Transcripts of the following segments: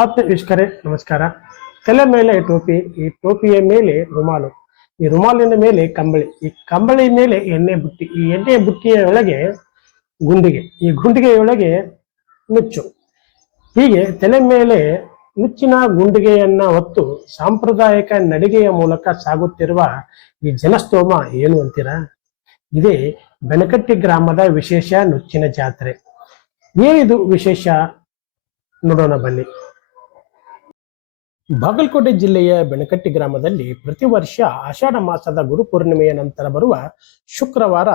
ಆತ್ಮ ವೀಕ್ಷಕರೇ ನಮಸ್ಕಾರ. ತಲೆ ಮೇಲೆ ಟೋಪಿ, ಈ ಟೋಪಿಯ ಮೇಲೆ ರುಮಾಲು, ಈ ರುಮಾಲಿನ ಮೇಲೆ ಕಂಬಳಿ, ಈ ಕಂಬಳಿ ಮೇಲೆ ಎಣ್ಣೆ ಬುಟ್ಟಿ, ಈ ಎಣ್ಣೆ ಬುಟ್ಟಿಯ ಒಳಗೆ ಗುಂಡಿಗೆ, ಈ ಗುಂಡಿಗೆಯೊಳಗೆ ನುಚ್ಚು. ಹೀಗೆ ತಲೆ ಮೇಲೆ ನುಚ್ಚಿನ ಗುಂಡಿಗೆಯನ್ನ ಹೊತ್ತು ಸಾಂಪ್ರದಾಯಿಕ ನಡಿಗೆಯ ಮೂಲಕ ಸಾಗುತ್ತಿರುವ ಈ ಜನಸ್ತೋಮ ಏನು ಅಂತೀರಾ? ಇದೇ ಬೆನಕಟ್ಟಿ ಗ್ರಾಮದ ವಿಶೇಷ ನುಚ್ಚಿನ ಜಾತ್ರೆ. ಏನಿದು ವಿಶೇಷ ನೋಡೋಣ ಬನ್ನಿ. ಬಾಗಲಕೋಟೆ ಜಿಲ್ಲೆಯ ಬೆನಕಟ್ಟಿ ಗ್ರಾಮದಲ್ಲಿ ಪ್ರತಿ ವರ್ಷ ಆಷಾಢ ಮಾಸದ ಗುರುಪೂರ್ಣಿಮೆಯ ನಂತರ ಬರುವ ಶುಕ್ರವಾರ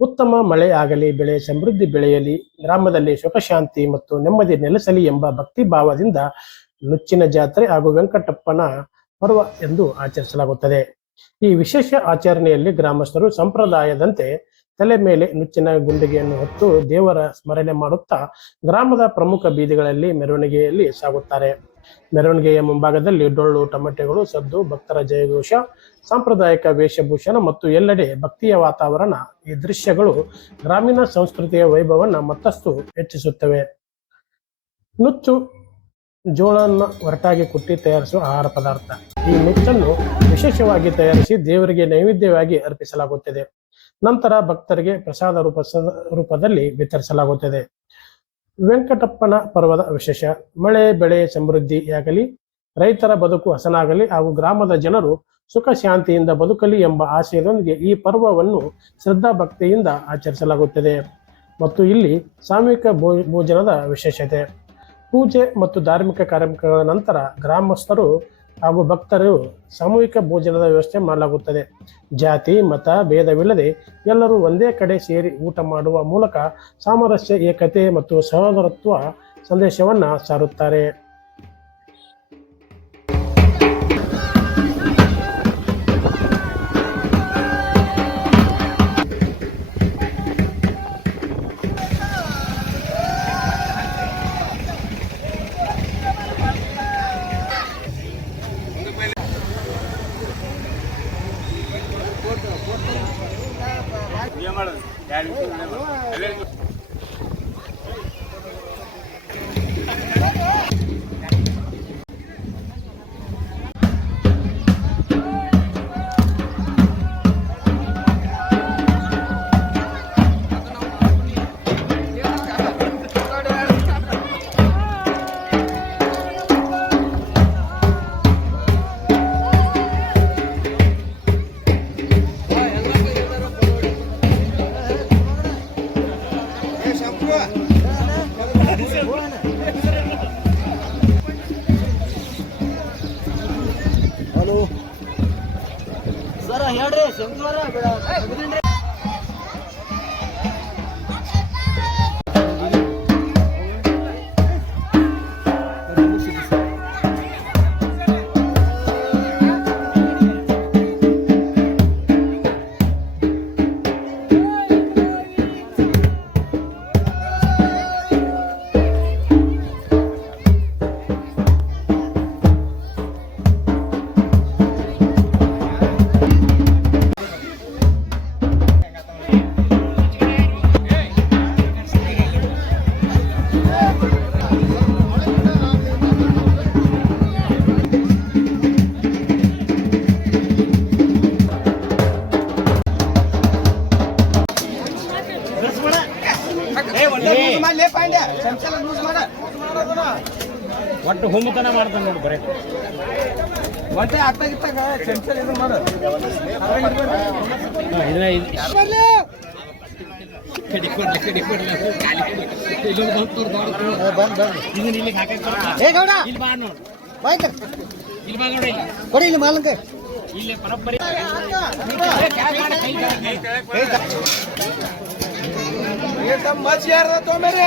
ಉತ್ತಮ ಮಳೆ ಆಗಲಿ, ಬೆಳೆ ಸಮೃದ್ಧಿ ಬೆಳೆಯಲಿ, ಗ್ರಾಮದಲ್ಲಿ ಸುಖಶಾಂತಿ ಮತ್ತು ನೆಮ್ಮದಿ ನೆಲೆಸಲಿ ಎಂಬ ಭಕ್ತಿ ಭಾವದಿಂದ ನುಚ್ಚಿನ ಜಾತ್ರೆ ಹಾಗೂ ವೆಂಕಟಪ್ಪನ ಪರ್ವ ಎಂದು ಆಚರಿಸಲಾಗುತ್ತದೆ. ಈ ವಿಶೇಷ ಆಚರಣೆಯಲ್ಲಿ ಗ್ರಾಮಸ್ಥರು ಸಂಪ್ರದಾಯದಂತೆ ತಲೆ ಮೇಲೆ ನುಚ್ಚಿನ ಗುಂಡಿಗೆಯನ್ನು ಹೊತ್ತು ದೇವರ ಸ್ಮರಣೆ ಮಾಡುತ್ತಾ ಗ್ರಾಮದ ಪ್ರಮುಖ ಬೀದಿಗಳಲ್ಲಿ ಮೆರವಣಿಗೆಯಲ್ಲಿ ಸಾಗುತ್ತಾರೆ. ಮೆರವಣಿಗೆಯ ಮುಂಭಾಗದಲ್ಲಿ ಡೊಳ್ಳು, ಟಮಟೆಗಳು, ಸದ್ದು, ಭಕ್ತರ ಜಯಘೋಷ, ಸಾಂಪ್ರದಾಯಿಕ ವೇಷಭೂಷಣ ಮತ್ತು ಎಲ್ಲೆಡೆ ಭಕ್ತಿಯ ವಾತಾವರಣ. ಈ ದೃಶ್ಯಗಳು ಗ್ರಾಮೀಣ ಸಂಸ್ಕೃತಿಯ ವೈಭವವನ್ನು ಮತ್ತಷ್ಟು ಹೆಚ್ಚಿಸುತ್ತವೆ. ನುಚ್ಚು ಜೋಳವನ್ನು ಹೊರಟಾಗಿ ಕುಟ್ಟಿ ತಯಾರಿಸುವ ಆಹಾರ ಪದಾರ್ಥ. ಈ ನುಚ್ಚನ್ನು ವಿಶೇಷವಾಗಿ ತಯಾರಿಸಿ ದೇವರಿಗೆ ನೈವೇದ್ಯವಾಗಿ ಅರ್ಪಿಸಲಾಗುತ್ತದೆ. ನಂತರ ಭಕ್ತರಿಗೆ ಪ್ರಸಾದ ರೂಪದಲ್ಲಿ ವಿತರಿಸಲಾಗುತ್ತದೆ. ವೆಂಕಟಪ್ಪನ ಪರ್ವದ ವಿಶೇಷ: ಮಳೆ ಬೆಳೆ ಸಮೃದ್ಧಿಯಾಗಲಿ, ರೈತರ ಬದುಕು ಹಸನಾಗಲಿ ಹಾಗೂ ಗ್ರಾಮದ ಜನರು ಸುಖ ಶಾಂತಿಯಿಂದ ಬದುಕಲಿ ಎಂಬ ಆಶಯದೊಂದಿಗೆ ಈ ಪರ್ವವನ್ನು ಶ್ರದ್ಧಾ ಭಕ್ತಿಯಿಂದ ಆಚರಿಸಲಾಗುತ್ತದೆ. ಮತ್ತು ಇಲ್ಲಿ ಸಾಮೂಹಿಕ ಭೋಜನದ ವಿಶೇಷತೆ. ಪೂಜೆ ಮತ್ತು ಧಾರ್ಮಿಕ ಕಾರ್ಯಕ್ರಮಗಳ ನಂತರ ಗ್ರಾಮಸ್ಥರು ಹಾಗೂ ಭಕ್ತರು ಸಾಮೂಹಿಕ ಭೋಜನದ ವ್ಯವಸ್ಥೆ ಮಾಡಲಾಗುತ್ತದೆ. ಜಾತಿ ಮತ ಭೇದವಿಲ್ಲದೆ ಎಲ್ಲರೂ ಒಂದೇ ಕಡೆ ಸೇರಿ ಊಟ ಮಾಡುವ ಮೂಲಕ ಸಾಮರಸ್ಯ, ಏಕತೆ ಮತ್ತು ಸಹೋದರತ್ವ ಸಂದೇಶವನ್ನು ಸಾರುತ್ತಾರೆ. ಸರ ಹೇಳ್ರಿ ಶಂಕರ ಒಟ್ಟು ಹುಮ್ಮತನ ಮಾಡ್ತಾನೆ ನೋಡಿ. ಬರೀ ಒಟ್ಟೆ ಆಗ್ತಾಗಿತ್ತಾಗ ಚಂಚಲ್ ಇದು ಮಾಡು. ಕೊಡಿ ಇಲ್ಲಿ ಮಾಲಂಕ ಇಲ್ಲಿ ಪರಪ್ಪರಿ मच यार तो मेरे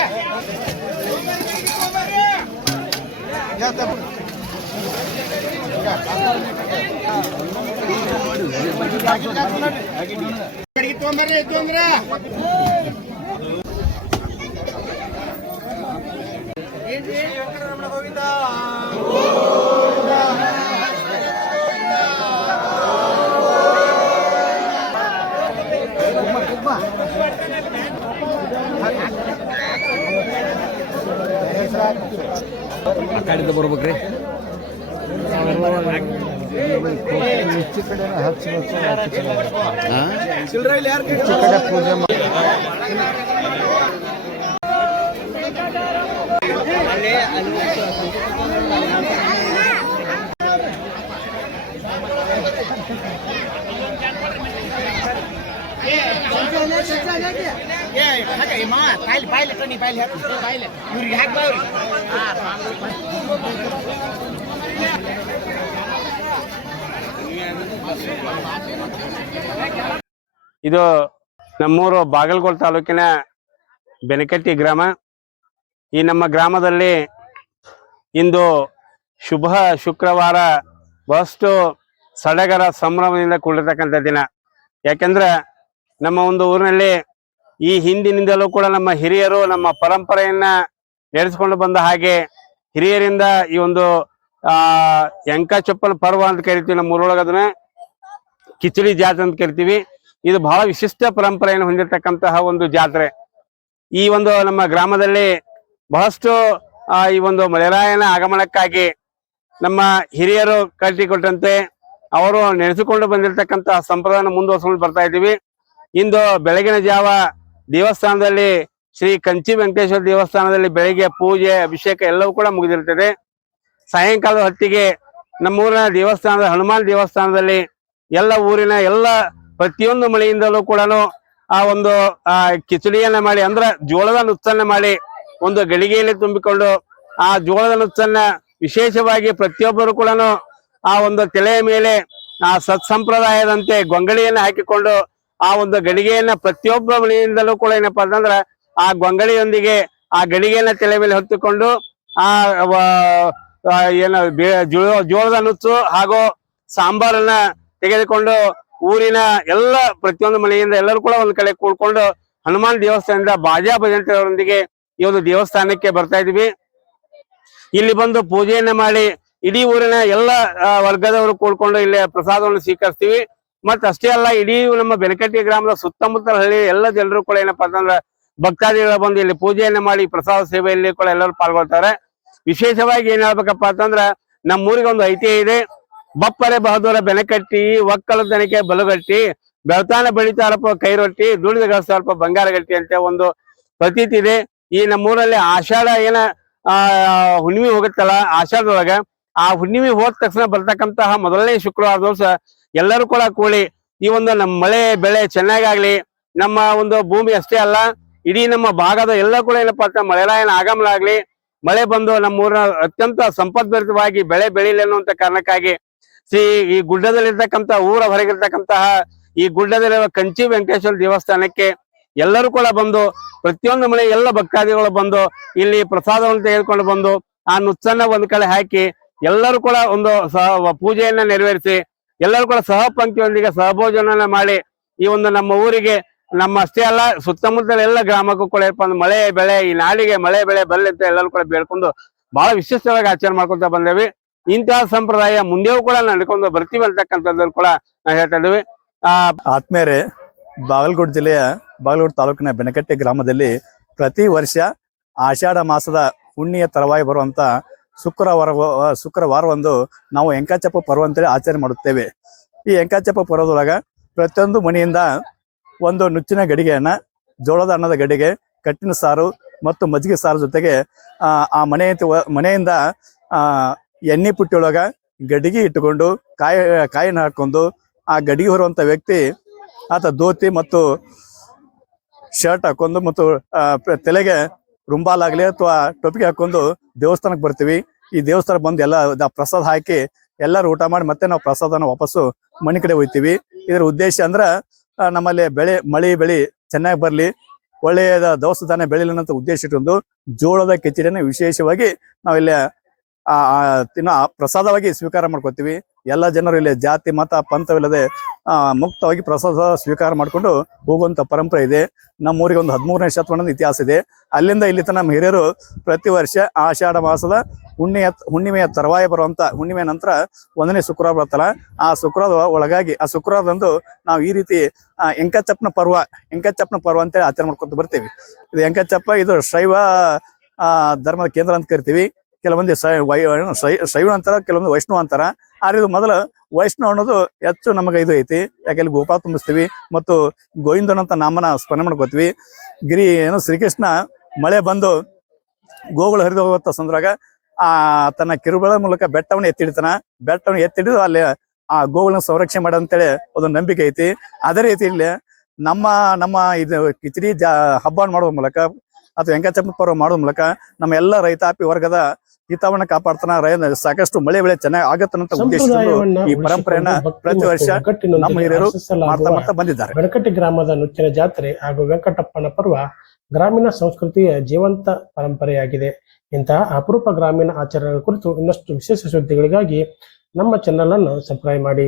ಕಡಿದ ಬರ್ಬೇಕ್ರಿ ಕಡೆ ಪೂಜೆ ಇದು ನಮ್ಮೂರು ಬಾಗಲಕೋಟೆ ತಾಲೂಕಿನ ಬೆನಕಟ್ಟಿ ಗ್ರಾಮ. ಈ ನಮ್ಮ ಗ್ರಾಮದಲ್ಲಿ ಇಂದು ಶುಭ ಶುಕ್ರವಾರ ಬಹಳಷ್ಟು ಸಡಗರ ಸಂಭ್ರಮದಿಂದ ಕೂಡಿರ್ತಕ್ಕಂಥ ದಿನ. ಯಾಕೆಂದ್ರೆ ನಮ್ಮ ಒಂದು ಊರಿನಲ್ಲಿ ಈ ಹಿಂದಿನಿಂದಲೂ ಕೂಡ ನಮ್ಮ ಹಿರಿಯರು ನಮ್ಮ ಪರಂಪರೆಯನ್ನ ನಡೆಸಿಕೊಂಡು ಬಂದ ಹಾಗೆ ಹಿರಿಯರಿಂದ ಈ ಒಂದು ಎಂಕ ಚಪ್ಪಲ್ ಪರ್ವ ಅಂತ ಕರಿತೀವಿ. ನಮ್ಮ ಊರೊಳಗೆ ಅದನ್ನ ಕಿಚಡಿ ಜಾತ್ರೆ ಅಂತ ಕರಿತೀವಿ. ಇದು ಬಹಳ ವಿಶಿಷ್ಟ ಪರಂಪರೆಯನ್ನು ಹೊಂದಿರತಕ್ಕಂತಹ ಒಂದು ಜಾತ್ರೆ. ಈ ಒಂದು ನಮ್ಮ ಗ್ರಾಮದಲ್ಲಿ ಬಹಳಷ್ಟು ಈ ಒಂದು ಮಳೆರಾಯನ ಆಗಮನಕ್ಕಾಗಿ ನಮ್ಮ ಹಿರಿಯರು ಕಟ್ಟಿಕೊಟ್ಟಂತೆ ಅವರು ನೆನೆಸಿಕೊಂಡು ಬಂದಿರತಕ್ಕಂತಹ ಸಂಪ್ರದಾಯ ಮುಂದುವರ್ಸ್ಕೊಂಡು ಬರ್ತಾ ಇದ್ದೀವಿ. ಇಂದು ಬೆಳಗಿನ ಜಾವ ದೇವಸ್ಥಾನದಲ್ಲಿ ಶ್ರೀ ಕಂಚಿ ವೆಂಕಟೇಶ್ವರ ದೇವಸ್ಥಾನದಲ್ಲಿ ಬೆಳಿಗ್ಗೆ ಪೂಜೆ ಅಭಿಷೇಕ ಎಲ್ಲವೂ ಕೂಡ ಮುಗಿದಿರ್ತದೆ. ಸಾಯಂಕಾಲದ ಹೊತ್ತಿಗೆ ನಮ್ಮೂರಿನ ದೇವಸ್ಥಾನದ ಹನುಮಾನ್ ದೇವಸ್ಥಾನದಲ್ಲಿ ಎಲ್ಲ ಊರಿನ ಎಲ್ಲ ಪ್ರತಿಯೊಂದು ಮಳೆಯಿಂದಲೂ ಕೂಡ ಆ ಒಂದು ಕಿಚಡಿಯನ್ನ ಮಾಡಿ ಅಂದ್ರೆ ಜೋಳದ ನುಚ್ಚನ್ನ ಮಾಡಿ ಒಂದು ಗಡಿಗೆಯಲ್ಲಿ ತುಂಬಿಕೊಂಡು ಆ ಜೋಳದ ನುಚ್ಚನ್ನ ವಿಶೇಷವಾಗಿ ಪ್ರತಿಯೊಬ್ಬರು ಕೂಡ ಆ ಒಂದು ತಲೆಯ ಮೇಲೆ ಆ ಸತ್ಸಂಪ್ರದಾಯದಂತೆ ಗೊಂಗಳಿಯನ್ನ ಹಾಕಿಕೊಂಡು ಆ ಒಂದು ಗಡಿಗೆಯನ್ನ ಪ್ರತಿಯೊಬ್ಬ ಮನೆಯಿಂದಲೂ ಕೂಡ ಏನಪ್ಪಾ ಅಂತಂದ್ರ ಆ ಗೊಂಗಳಿಯೊಂದಿಗೆ ಆ ಗಡಿಗೆಯನ್ನ ತಲೆ ಮೇಲೆ ಹೊತ್ತುಕೊಂಡು ಆ ಏನು ಜೋಳದ ನುಚ್ಚು ಹಾಗೂ ಸಾಂಬಾರನ್ನ ತೆಗೆದುಕೊಂಡು ಊರಿನ ಎಲ್ಲ ಪ್ರತಿಯೊಂದು ಮನೆಯಿಂದ ಎಲ್ಲರೂ ಕೂಡ ಒಂದ್ ಕಡೆ ಕೂಡ್ಕೊಂಡು ಹನುಮಾನ್ ದೇವಸ್ಥಾನದಿಂದ ಬಾಜಾ ಭಜಂತ್ರಿಯವರೊಂದಿಗೆ ಈ ಒಂದು ದೇವಸ್ಥಾನಕ್ಕೆ ಬರ್ತಾ ಇದ್ವಿ. ಇಲ್ಲಿ ಬಂದು ಪೂಜೆಯನ್ನ ಮಾಡಿ ಇಡೀ ಊರಿನ ಎಲ್ಲ ವರ್ಗದವರು ಕೂಡ್ಕೊಂಡು ಇಲ್ಲಿ ಪ್ರಸಾದವನ್ನು ಸ್ವೀಕರಿಸ್ತೀವಿ. ಮತ್ ಅಷ್ಟೇ ಅಲ್ಲ, ಇಡೀ ನಮ್ಮ ಬೆನಕಟ್ಟಿ ಗ್ರಾಮದ ಸುತ್ತಮುತ್ತಲ ಹಳ್ಳಿ ಎಲ್ಲ ಜನರು ಕೂಡ ಏನಪ್ಪಾ ಅಂತಂದ್ರೆ ಭಕ್ತಾದಿಗಳು ಬಂದು ಇಲ್ಲಿ ಪೂಜೆಯನ್ನ ಮಾಡಿ ಪ್ರಸಾದ ಸೇವೆಯಲ್ಲಿ ಕೂಡ ಎಲ್ಲರೂ ಪಾಲ್ಗೊಳ್ತಾರೆ. ವಿಶೇಷವಾಗಿ ಏನ್ ಹೇಳ್ಬೇಕಪ್ಪ ಅಂತಂದ್ರ ನಮ್ಮೂರಿಗೆ ಒಂದು ಐತಿಹ್ಯ ಇದೆ. ಬಪ್ಪರೆ ಬಹದ್ದೂರ ಬೆನಕಟ್ಟಿ ಒಕ್ಕಲತನಕ್ಕೆ ಬಲಗಟ್ಟಿ ಬೆಳ್ತಾನ ಬೆಳಿತಾರಪ್ಪ ಕೈರೊಟ್ಟಿ ದುಡಿದ ಗಳಿಸ್ತಾರಪ್ಪ ಬಂಗಾರ ಗಟ್ಟಿ ಅಂತ ಒಂದು ಪ್ರತೀತಿ ಇದೆ. ಈ ನಮ್ಮೂರಲ್ಲಿ ಆಷಾಢ ಏನ ಹುಣ್ಣಿಮೆ ಹೋಗುತ್ತಲ್ಲ, ಆಷಾಢದೊಳಗ ಆ ಹುಣ್ಣಿಮೆ ಹೋದ ತಕ್ಷಣ ಬರ್ತಕ್ಕಂತಹ ಮೊದಲನೇ ಶುಕ್ರವಾರ ದಿವಸ ಎಲ್ಲರೂ ಕೂಡ ಕೂಡಿ ಈ ಒಂದು ನಮ್ಮ ಮಳೆ ಬೆಳೆ ಚೆನ್ನಾಗಾಗ್ಲಿ, ನಮ್ಮ ಒಂದು ಭೂಮಿ ಅಷ್ಟೇ ಅಲ್ಲ ಇಡೀ ನಮ್ಮ ಭಾಗದ ಎಲ್ಲ ಕೂಡ ಏನಪ್ಪಾ ಅಂತ ಮಳೆರಾಯನ ಆಗಮನ ಆಗ್ಲಿ, ಮಳೆ ಬಂದು ನಮ್ಮೂರಿನ ಅತ್ಯಂತ ಸಂಪದ್ಭರಿತವಾಗಿ ಬೆಳೆ ಬೆಳೀಲಿ ಅನ್ನುವಂತ ಕಾರಣಕ್ಕಾಗಿ ಈ ಗುಡ್ಡದಲ್ಲಿರ್ತಕ್ಕಂಥ ಊರ ಹೊರಗಿರ್ತಕ್ಕಂತಹ ಈ ಗುಡ್ಡದಲ್ಲಿರುವ ಕಂಚಿ ವೆಂಕಟೇಶ್ವರ ದೇವಸ್ಥಾನಕ್ಕೆ ಎಲ್ಲರೂ ಕೂಡ ಬಂದು ಪ್ರತಿಯೊಂದು ಮನೆ ಎಲ್ಲ ಭಕ್ತಾದಿಗಳು ಬಂದು ಇಲ್ಲಿ ಪ್ರಸಾದವನ್ನು ತೆಗೆದುಕೊಂಡು ಬಂದು ಆ ನುಚ್ಚನ್ನ ಒಂದ್ ಕಡೆ ಹಾಕಿ ಎಲ್ಲರೂ ಕೂಡ ಒಂದು ಪೂಜೆಯನ್ನ ನೆರವೇರಿಸಿ ಎಲ್ಲರೂ ಕೂಡ ಸಹ ಪಂಕ್ತಿಯೊಂದಿಗೆ ಸಹಭೋಜನ ಮಾಡಿ ಈ ಒಂದು ನಮ್ಮ ಊರಿಗೆ ನಮ್ಮ ಅಷ್ಟೇ ಅಲ್ಲ ಸುತ್ತಮುತ್ತಲ ಎಲ್ಲ ಗ್ರಾಮಕ್ಕೂ ಕೂಡ ಮಳೆ ಬೆಳೆ ಈ ನಾಡಿಗೆ ಮಳೆ ಬೆಳೆ ಬರಲಿ ಅಂತ ಎಲ್ಲರೂ ಕೂಡ ಬೇಡ್ಕೊಂಡು ಬಹಳ ವಿಶಿಷ್ಟವಾಗಿ ಆಚರಣೆ ಮಾಡ್ಕೊಂತ ಬಂದೇವಿ. ಇಂತಹ ಸಂಪ್ರದಾಯ ಮುಂದೆಯೂ ಕೂಡ ನಡ್ಕೊಂಡು ಬರ್ತೀವಿ ಅಂತಕ್ಕಂಥದ್ದು ಕೂಡ ನಾವು ಹೇಳ್ತಾ ಇದ್ದೀವಿ. ಆತ್ಮೇರೆ ಬಾಗಲಕೋಟೆ ಜಿಲ್ಲೆಯ ಬಾಗಲಕೋಟೆ ತಾಲೂಕಿನ ಬೆನಕಟ್ಟೆ ಗ್ರಾಮದಲ್ಲಿ ಪ್ರತಿ ವರ್ಷ ಆಷಾಢ ಮಾಸದ ಹುಣ್ಣಿಯ ತರವಾಗಿ ಬರುವಂತ ಶುಕ್ರವಾರವಂದು ನಾವು ಎಂಕಾಚಪ್ಪ ಪರ್ವ ಅಂತೇಳಿ ಆಚರಣೆ ಮಾಡುತ್ತೇವೆ. ಈ ಎಂಕಾಚಪ್ಪ ಪರ್ವದೊಳಗ ಪ್ರತಿಯೊಂದು ಮನೆಯಿಂದ ಒಂದು ನುಚ್ಚಿನ ಗಡಿಗೆಯನ್ನ, ಜೋಳದ ಅನ್ನದ ಗಡಿಗೆ, ಕಟ್ಟಿನ ಸಾರು ಮತ್ತು ಮಜ್ಜಿಗೆ ಸಾರು ಜೊತೆಗೆ ಆ ಮನೆಯಿಂದ ಎಣ್ಣೆ ಪುಟ್ಟಿಯೊಳಗ ಗಡಿಗೆ ಇಟ್ಟುಕೊಂಡು ಕಾಯಿನ ಹಾಕೊಂಡು ಆ ಗಡಿಗೆ ಹೊರುವಂತ ವ್ಯಕ್ತಿ ಆತ ಧೋತಿ ಮತ್ತು ಶರ್ಟ್ ಹಾಕೊಂಡು ಮತ್ತು ತಲೆಗೆ ರುಂಬಾಲ್ ಆಗ್ಲಿ ಅಥವಾ ಟೊಪಿಗೆ ಹಾಕೊಂಡು ದೇವಸ್ಥಾನಕ್ಕೆ ಬರ್ತೀವಿ. ಈ ದೇವಸ್ಥಾನ ಬಂದು ಎಲ್ಲ ಪ್ರಸಾದ ಹಾಕಿ ಎಲ್ಲರೂ ಊಟ ಮಾಡಿ ಮತ್ತೆ ನಾವು ಪ್ರಸಾದನ ವಾಪಸ್ಸು ಮನೆ ಕಡೆ ಹೋಗ್ತೀವಿ. ಇದರ ಉದ್ದೇಶ ಅಂದ್ರ ನಮ್ಮಲ್ಲಿ ಮಳೆ ಬೆಳೆ ಚೆನ್ನಾಗಿ ಬರ್ಲಿ, ಒಳ್ಳೆಯದ ದವಸ ಧಾನ್ಯ ಬೆಳಿಲಿ ಅನ್ನೋ ಉದ್ದೇಶ ಇಟ್ಟುಕೊಂಡು ಜೋಳದ ಕಿಚಡಿಯನ್ನು ವಿಶೇಷವಾಗಿ ನಾವಿಲ್ಲಿ ತಿನ್ನೋ ಪ್ರಸಾದವಾಗಿ ಸ್ವೀಕಾರ ಮಾಡ್ಕೊತೀವಿ. ಎಲ್ಲ ಜನರು ಇಲ್ಲಿ ಜಾತಿ ಮತ ಪಂಥವಿಲ್ಲದೆ ಮುಕ್ತವಾಗಿ ಪ್ರಸಾದ ಸ್ವೀಕಾರ ಮಾಡಿಕೊಂಡು ಹೋಗುವಂತ ಪರಂಪರೆ ಇದೆ. ನಮ್ಮೂರಿಗೆ ಒಂದು 13ನೇ ಶತಮಾನದ ಇತಿಹಾಸ ಇದೆ. ಅಲ್ಲಿಂದ ಇಲ್ಲಿ ತನಕ ನಮ್ಮ ಹಿರಿಯರು ಪ್ರತಿ ವರ್ಷ ಆಷಾಢ ಮಾಸದ ಹುಣ್ಣಿಮೆಯ ತರುವಾಯ ಬರುವಂತ ಹುಣ್ಣಿಮೆ ನಂತರ 1ನೇ ಶುಕ್ರವಾರ ಬರ್ತಲ್ಲ, ಆ ಶುಕ್ರವಾರ ಒಳಗಾಗಿ ಆ ಶುಕ್ರವಾರದಂದು ನಾವು ಈ ರೀತಿ ಎಂಕಚಪ್ಪನ ಪರ್ವ ಅಂತೇಳಿ ಆಚರಣೆ ಮಾಡ್ಕೊತ ಬರ್ತೀವಿ. ಇದು ಎಂಕಚಪ್ಪ ಇದು ಶೈವ ಧರ್ಮದ ಕೇಂದ್ರ ಅಂತ ಕರಿತೀವಿ. ಕೆಲವೊಂದು ಶೈವ ಅಂತಾರ, ಕೆಲವೊಂದು ವೈಷ್ಣವ ಅಂತಾರ. ಆದ್ರೆ ಇದು ಮೊದಲು ವೈಷ್ಣವ ಅನ್ನೋದು ಹೆಚ್ಚು ನಮಗೆ ಇದು ಐತಿ. ಯಾಕೆಲ್ಲಿ ಗೋಪಾಲ ತುಂಬಿಸ್ತೀವಿ ಮತ್ತು ಗೋವಿಂದನಂತ ನಾಮನ ಸ್ಮರಣೆ ಮಾಡ್ಕೋತೀವಿ. ಶ್ರೀಕೃಷ್ಣ ಮಳೆ ಬಂದು ಗೋಗಳು ಹರಿದು ಹೋಗುವಂತ ಸಂದರ್ಭ ತನ್ನ ಕಿರುಬಳ ಮೂಲಕ ಬೆಟ್ಟವನ್ನು ಎತ್ತಿಡಿದು ಅಲ್ಲಿ ಆ ಗೋಗಳನ್ನ ಸಂರಕ್ಷಣೆ ಮಾಡಂತೇಳಿ ಒಂದು ನಂಬಿಕೆ ಐತಿ. ಅದೇ ರೀತಿ ಇಲ್ಲಿ ನಮ್ಮ ಇದು ಕಿಚಡಿ ಹಬ್ಬ ಮಾಡೋದ್ರ ಮೂಲಕ ಅಥವಾ ಎಂಕಚಪ್ಪನ ಪರ್ವ ಮಾಡೋದ್ರ ಮೂಲಕ ನಮ್ಮ ಎಲ್ಲ ರೈತಾಪಿ ವರ್ಗದ ಹಿತವನ್ನ ಕಾಪಾಡ್ತಾನ. ಸಾಕಷ್ಟು ಮಳೆ ಬೆಳೆ ಚೆನ್ನಾಗಿ ಆಗತ್ತಂತ ಉದ್ದೇಶದಿಂದ ಈ ಪರಂಪರೆಯನ್ನ ಪ್ರತಿ ವರ್ಷ ನಮ್ಮ ಹಿರಿಯರು ಮಾಡ್ತಾ ಬಂದಿದ್ದಾರೆ. ಬೆನಕಟ್ಟಿ ಗ್ರಾಮದ ನುಚ್ಚಿನ ಜಾತ್ರೆ ಹಾಗೂ ವೆಂಕಟಪ್ಪನ ಪರ್ವ ಗ್ರಾಮೀಣ ಸಂಸ್ಕೃತಿಯ ಜೀವಂತ ಪರಂಪರೆಯಾಗಿದೆ. ಇಂತಹ ಅಪರೂಪ ಗ್ರಾಮೀಣ ಆಚರಣೆಗಳ ಕುರಿತು ಇನ್ನಷ್ಟು ವಿಶೇಷ ಸುದ್ದಿಗಳಿಗಾಗಿ ನಮ್ಮ ಚಾನೆಲ್ ಅನ್ನು ಸಬ್ಸ್ಕ್ರೈಬ್ ಮಾಡಿ.